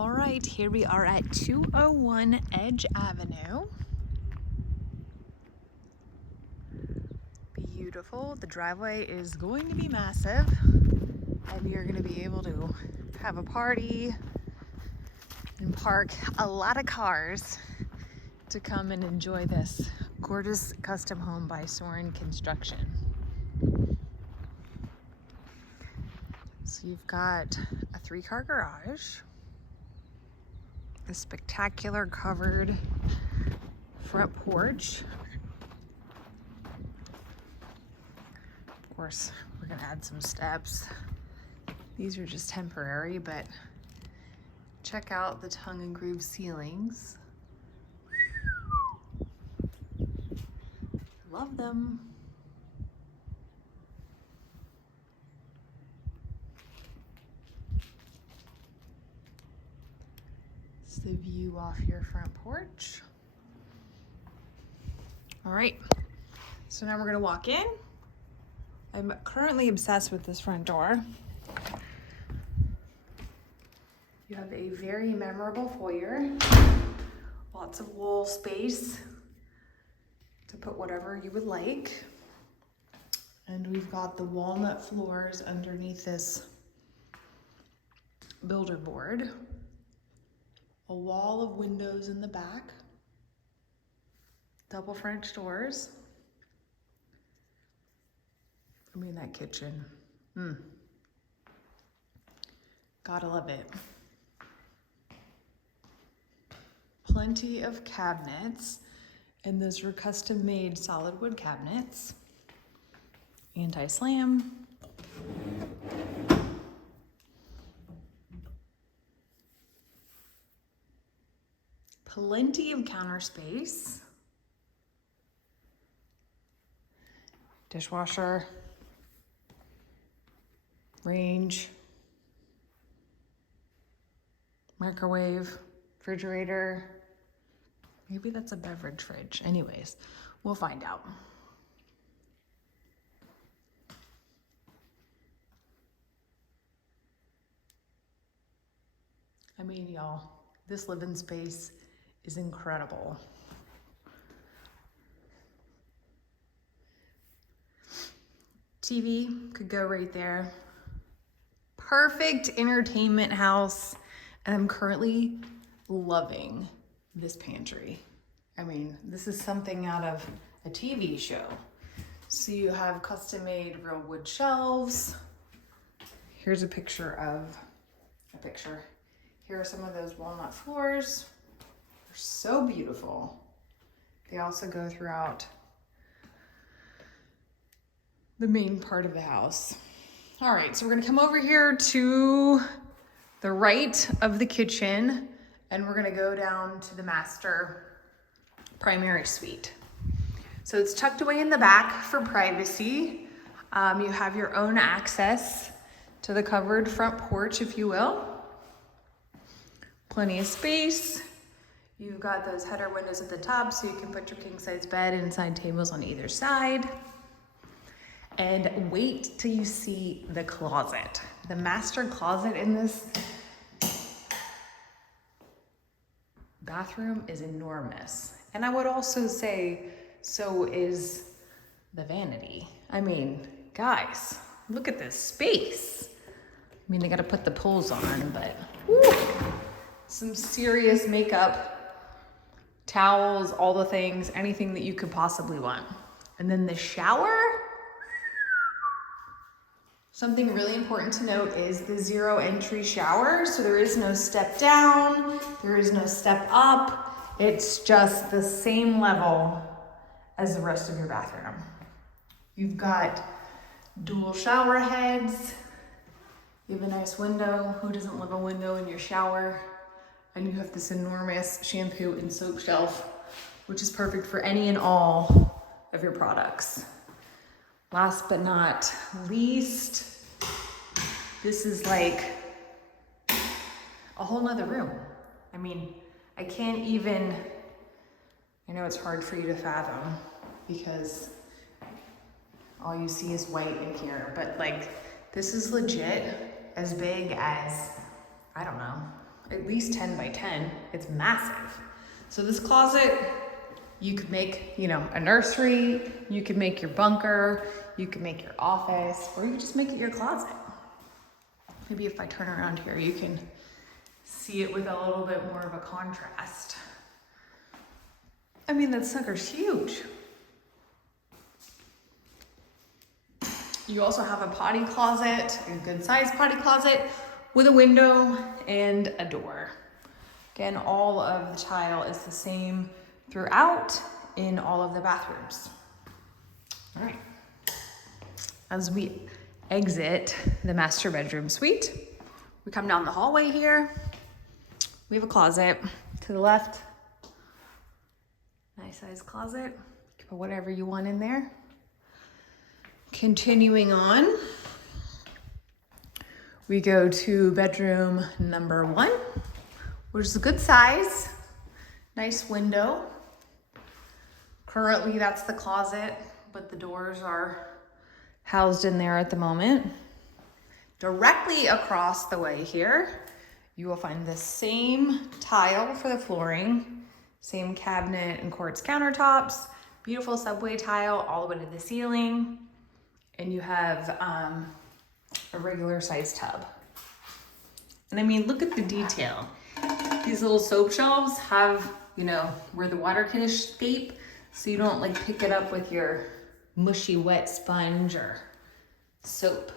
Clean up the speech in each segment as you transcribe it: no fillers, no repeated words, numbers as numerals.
All right, here we are at 201 Edge Avenue. Beautiful. The driveway is going to be massive, and you're going to be able to have a party and park a lot of cars to come and enjoy this gorgeous custom home by Soren Construction. So you've got a 3-car garage, a spectacular covered front porch. Of course, we're gonna add some steps. These are just temporary, but check out the tongue and groove ceilings. Love them. It's the view off your front porch. All right, so now we're gonna walk in. I'm currently obsessed with this front door. You have a very memorable foyer, lots of wall space to put whatever you would like. And we've got the walnut floors underneath this builder board. A wall of windows in the back. Double French doors. I mean, that kitchen. Gotta love it. Plenty of cabinets. And those were custom made solid wood cabinets. Anti-slam. Plenty of counter space. Dishwasher. Range. Microwave. Refrigerator. Maybe that's a beverage fridge. Anyways, we'll find out. I mean, y'all, this living space is incredible. TV could go right there. Perfect entertainment house. And I'm currently loving this pantry. I mean, this is something out of a TV show. So you have custom made real wood shelves. Here's a picture of Here are some of those walnut floors. They're so beautiful. They also go throughout the main part of the house. All right, so we're gonna come over here to the right of the kitchen, and we're gonna go down to the master primary suite. So it's tucked away in the back for privacy. You have your own access to the covered front porch, if you will. Plenty of space. You've got those header windows at the top so you can put your king size bed and side tables on either side. And wait till you see the closet. The master closet in this bathroom is enormous. And I would also say, so is the vanity. I mean, guys, look at this space. I mean, they gotta put the pulls on, but whew, some serious makeup, towels, all the things, anything that you could possibly want. And then the shower. Something really important to note is the 0 entry shower. So there is no step down, there is no step up. It's just the same level as the rest of your bathroom. You've got dual shower heads. You have a nice window. Who doesn't love a window in your shower? And you have this enormous shampoo and soap shelf, which is perfect for any and all of your products. Last but not least, this is like a whole nother room. I mean, I can't even, I know it's hard for you to fathom because all you see is white in here, but like, this is legit as big as, I don't know, at least 10 by 10. It's massive. So this closet, you could make, you know, a nursery, you could make your bunker, you could make your office, or you could just make it your closet. Maybe if I turn around here, you can see it with a little bit more of a contrast. I mean, that sucker's huge. You also have a potty closet, a good sized potty closet with a window and a door. Again, all of the tile is the same throughout in all of the bathrooms. All right. As we exit the master bedroom suite, we come down the hallway here. We have a closet to the left. Nice size closet. You can put whatever you want in there. Continuing on, we go to bedroom number 1, which is a good size, nice window. Currently, that's the closet, but the doors are housed in there at the moment. Directly across the way here, you will find the same tile for the flooring, same cabinet and quartz countertops, beautiful subway tile all the way to the ceiling. And you have a regular size tub. And I mean, look at the detail. These little soap shelves have, you know, where the water can escape, so you don't like pick it up with your mushy wet sponge or soap.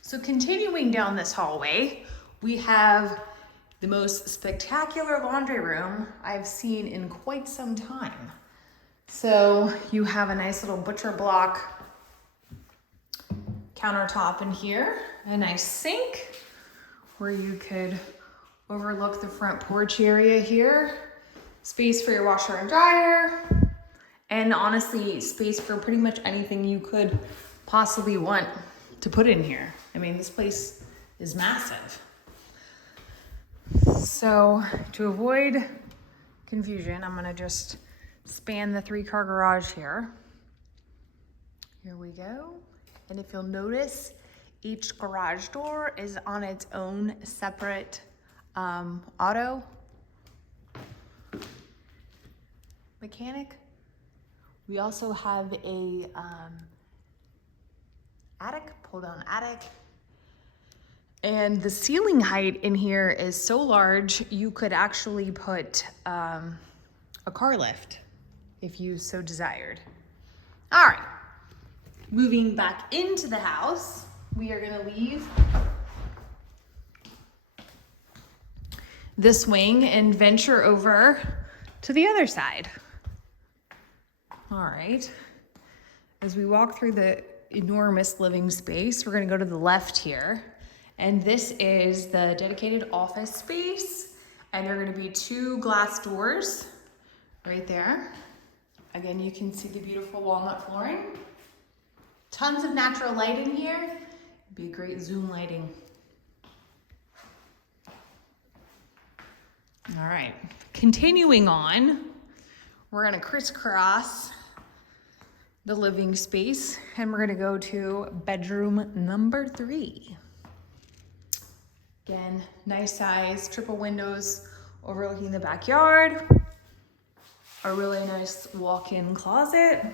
So continuing down this hallway, we have the most spectacular laundry room I've seen in quite some time. So you have a nice little butcher block countertop in here, a nice sink where you could overlook the front porch area here, space for your washer and dryer, and honestly, space for pretty much anything you could possibly want to put in here. I mean, this place is massive. So to avoid confusion, I'm gonna just span the 3-car garage here. Here we go. And if you'll notice, each garage door is on its own separate auto mechanic. We also have a attic, pull-down attic. And the ceiling height in here is so large, you could actually put a car lift if you so desired. All right. Moving back into the house, we are gonna leave this wing and venture over to the other side. All right, as we walk through the enormous living space, we're gonna go to the left here. And this is the dedicated office space. And there are gonna be 2 glass doors right there. Again, you can see the beautiful walnut flooring. Tons of natural light in here. It'd be great zoom lighting. All right, continuing on, we're gonna crisscross the living space and we're gonna go to bedroom number 3. Again, nice size, triple windows overlooking the backyard. A really nice walk-in closet.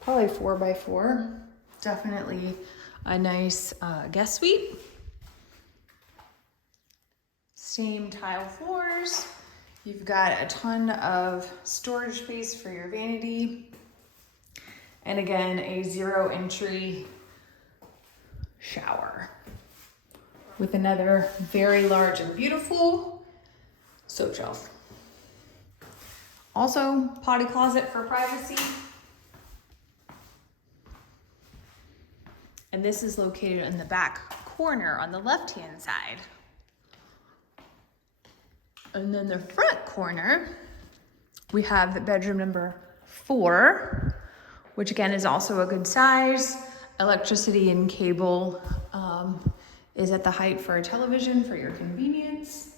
Probably 4x4. Definitely a nice guest suite. Same tile floors. You've got a ton of storage space for your vanity. And again, a 0 entry shower with another very large and beautiful soap shelf. Also, potty closet for privacy. And this is located in the back corner on the left-hand side. And then the front corner, we have the bedroom number 4, which again is also a good size. Electricity and cable is at the height for a television for your convenience.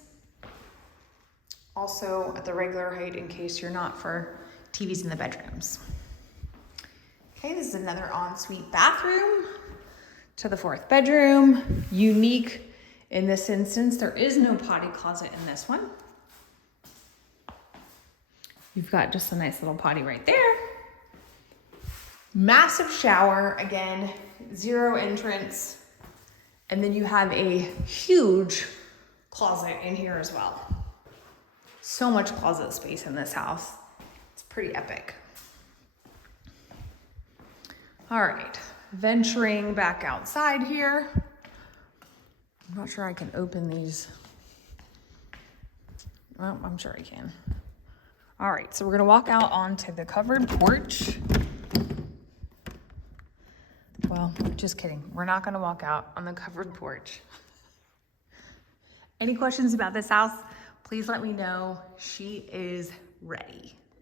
Also at the regular height in case you're not for TVs in the bedrooms. Okay, this is another ensuite bathroom to the 4th bedroom. Unique In this instance, there is no potty closet in this one. You've got just a nice little potty right there. Massive shower, again, 0 entrance. And then you have a huge closet in here as well. So much closet space in this house. It's pretty epic. All right, venturing back outside here. I'm not sure I can open these. Well, I'm sure I can. All right, so we're gonna walk out onto the covered porch. Well, just kidding. We're not gonna walk out on the covered porch. Any questions about this house? Please let me know. She is ready.